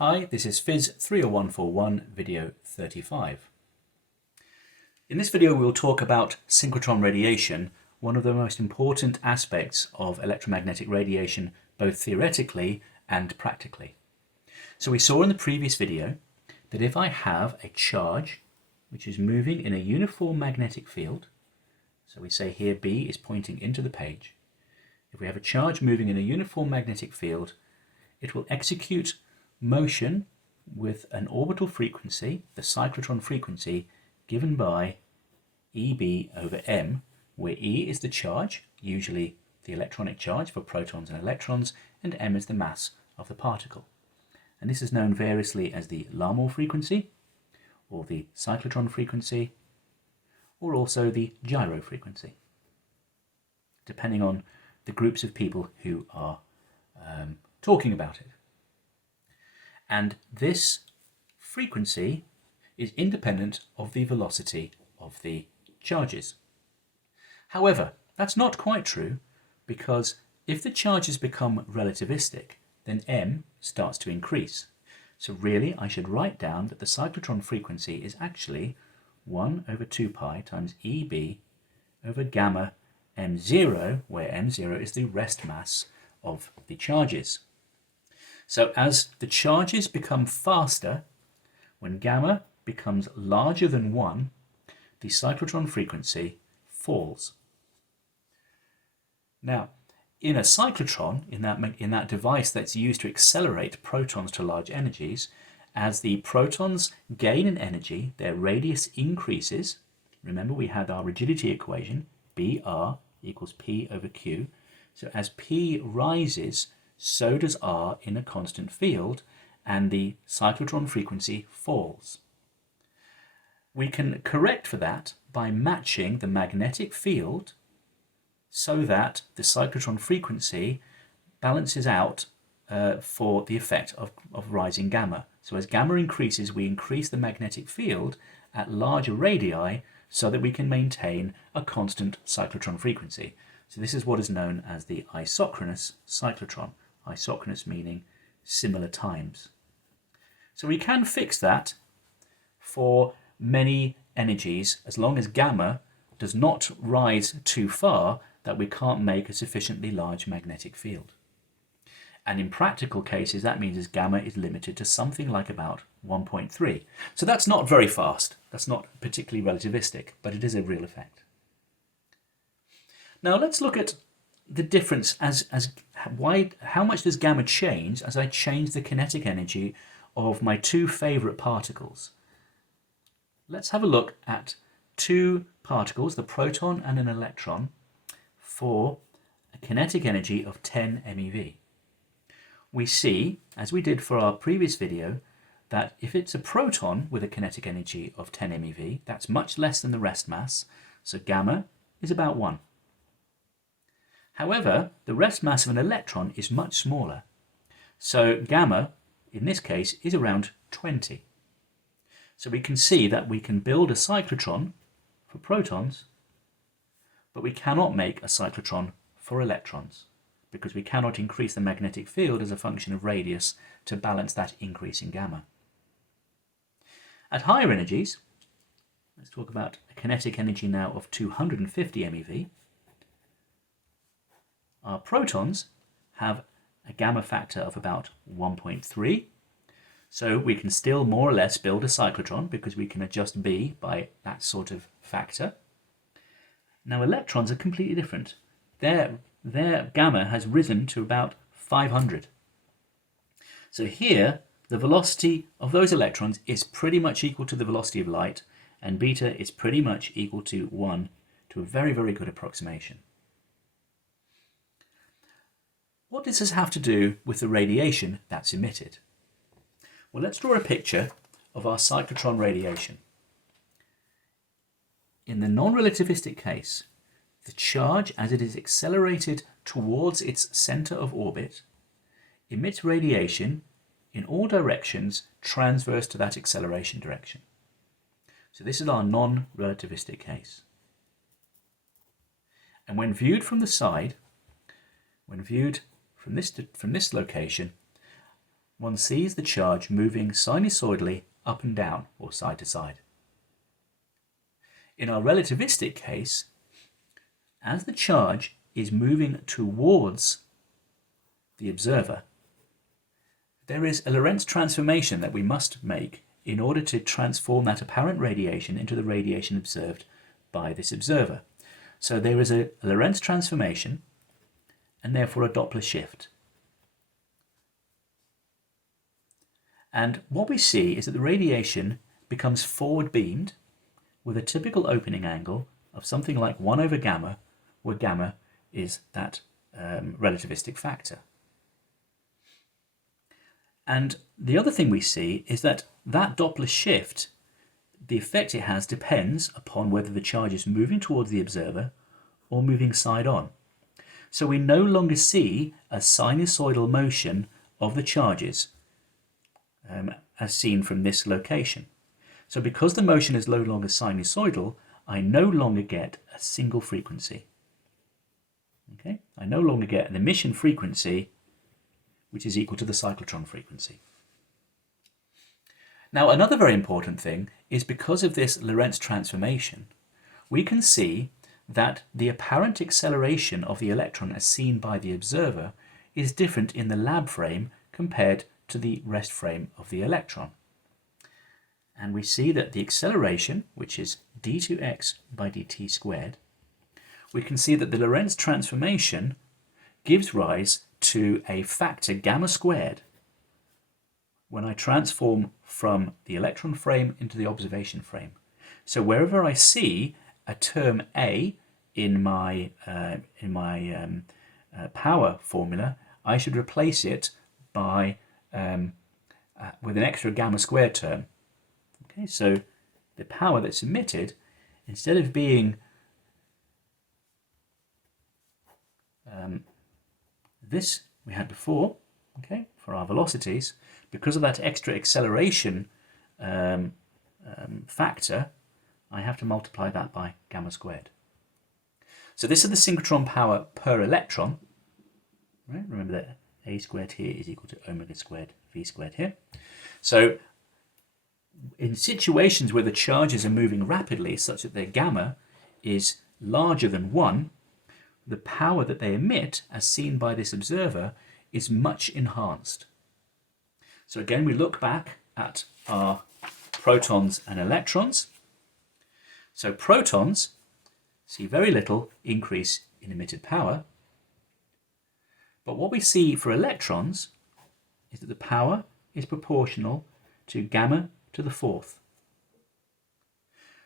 Hi, this is PHYS30141 video 35. In this video we'll talk about synchrotron radiation, one of the most important aspects of electromagnetic radiation both theoretically and practically. So we saw in the previous video that if I have a charge which is moving in a uniform magnetic field, so we say here B is pointing into the page, if we have a charge moving in a uniform magnetic field, it will execute motion with an orbital frequency, the cyclotron frequency, given by EB over m, where E is the charge, usually the electronic charge for protons and electrons, and m is the mass of the particle. And this is known variously as the Larmor frequency, or the cyclotron frequency, or also the gyro frequency, depending on the groups of people who are talking about it. And this frequency is independent of the velocity of the charges. However, that's not quite true, because if the charges become relativistic, then m starts to increase. So really I should write down that the cyclotron frequency is actually 1 over 2 pi times EB over gamma m0, where m0 is the rest mass of the charges. So as the charges become faster, when gamma becomes larger than 1, the cyclotron frequency falls. Now, in a cyclotron, in that device that's used to accelerate protons to large energies, as the protons gain in energy, their radius increases. Remember, we had our rigidity equation, Br equals P over Q. So as P rises, so does R in a constant field, and the cyclotron frequency falls. We can correct for that by matching the magnetic field so that the cyclotron frequency balances out for the effect of rising gamma. So as gamma increases, we increase the magnetic field at larger radii so that we can maintain a constant cyclotron frequency. So this is what is known as the isochronous cyclotron. Isochronous meaning similar times. So we can fix that for many energies as long as gamma does not rise too far that we can't make a sufficiently large magnetic field. And in practical cases, that means gamma is limited to something like about 1.3. So that's not very fast. That's not particularly relativistic, but it is a real effect. Now let's look at the difference how much does gamma change as I change the kinetic energy of my two favorite particles. Let's have a look at two particles, the proton and an electron, for a kinetic energy of 10 MeV. We see, as we did for our previous video, that if it's a proton with a kinetic energy of 10 MeV, that's much less than the rest mass, so gamma is about 1. However, the rest mass of an electron is much smaller, so gamma, in this case, is around 20. So we can see that we can build a cyclotron for protons, but we cannot make a cyclotron for electrons, because we cannot increase the magnetic field as a function of radius to balance that increase in gamma. At higher energies, let's talk about a kinetic energy now of 250 MeV, our protons have a gamma factor of about 1.3, so we can still more or less build a cyclotron because we can adjust B by that sort of factor. Now electrons are completely different. Their gamma has risen to about 500. So here the velocity of those electrons is pretty much equal to the velocity of light, and beta is pretty much equal to 1, to a very, very good approximation. What does this have to do with the radiation that's emitted? Well, let's draw a picture of our cyclotron radiation. In the non-relativistic case, the charge, as it is accelerated towards its center of orbit, emits radiation in all directions transverse to that acceleration direction. So this is our non-relativistic case. And when viewed from the side, when viewed from this location, one sees the charge moving sinusoidally up and down or side to side. In our relativistic case, as the charge is moving towards the observer, there is a Lorentz transformation that we must make in order to transform that apparent radiation into the radiation observed by this observer. So there is a Lorentz transformation and therefore a Doppler shift. And what we see is that the radiation becomes forward beamed with a typical opening angle of something like 1 over gamma, where gamma is that relativistic factor. And the other thing we see is that that Doppler shift, the effect it has depends upon whether the charge is moving towards the observer or moving side on. So we no longer see a sinusoidal motion of the charges as seen from this location. So because the motion is no longer sinusoidal, I no longer get a single frequency. Okay? I no longer get an emission frequency which is equal to the cyclotron frequency. Now, another very important thing is because of this Lorentz transformation, we can see that the apparent acceleration of the electron as seen by the observer is different in the lab frame compared to the rest frame of the electron. And we see that the acceleration, which is d2x by dt squared, we can see that the Lorentz transformation gives rise to a factor gamma squared when I transform from the electron frame into the observation frame. So wherever I see a term A in my power formula, I should replace it by with an extra gamma squared term. Okay, so the power that's emitted, instead of being this we had before, okay, for our velocities, because of that extra acceleration factor, I have to multiply that by gamma squared. So this is the synchrotron power per electron. Right? Remember that A squared here is equal to omega squared V squared here. So in situations where the charges are moving rapidly such that their gamma is larger than 1, the power that they emit, as seen by this observer, is much enhanced. So again, we look back at our protons and electrons. So protons see very little increase in emitted power. But what we see for electrons is that the power is proportional to gamma to the 4th.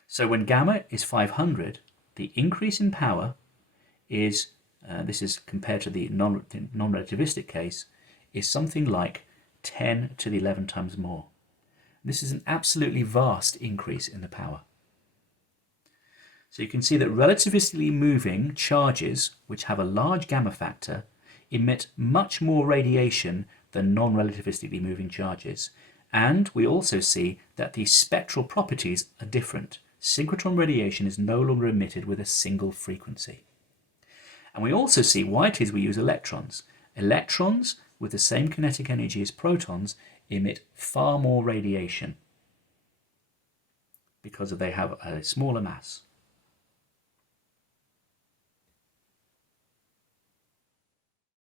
So when gamma is 500, the increase in power is, this is compared to the non-relativistic case, is something like 10 to the 11 times more. This is an absolutely vast increase in the power. So you can see that relativistically moving charges which have a large gamma factor emit much more radiation than non-relativistically moving charges. And we also see that the spectral properties are different. Synchrotron radiation is no longer emitted with a single frequency. And we also see why it is we use electrons. Electrons with the same kinetic energy as protons emit far more radiation because they have a smaller mass.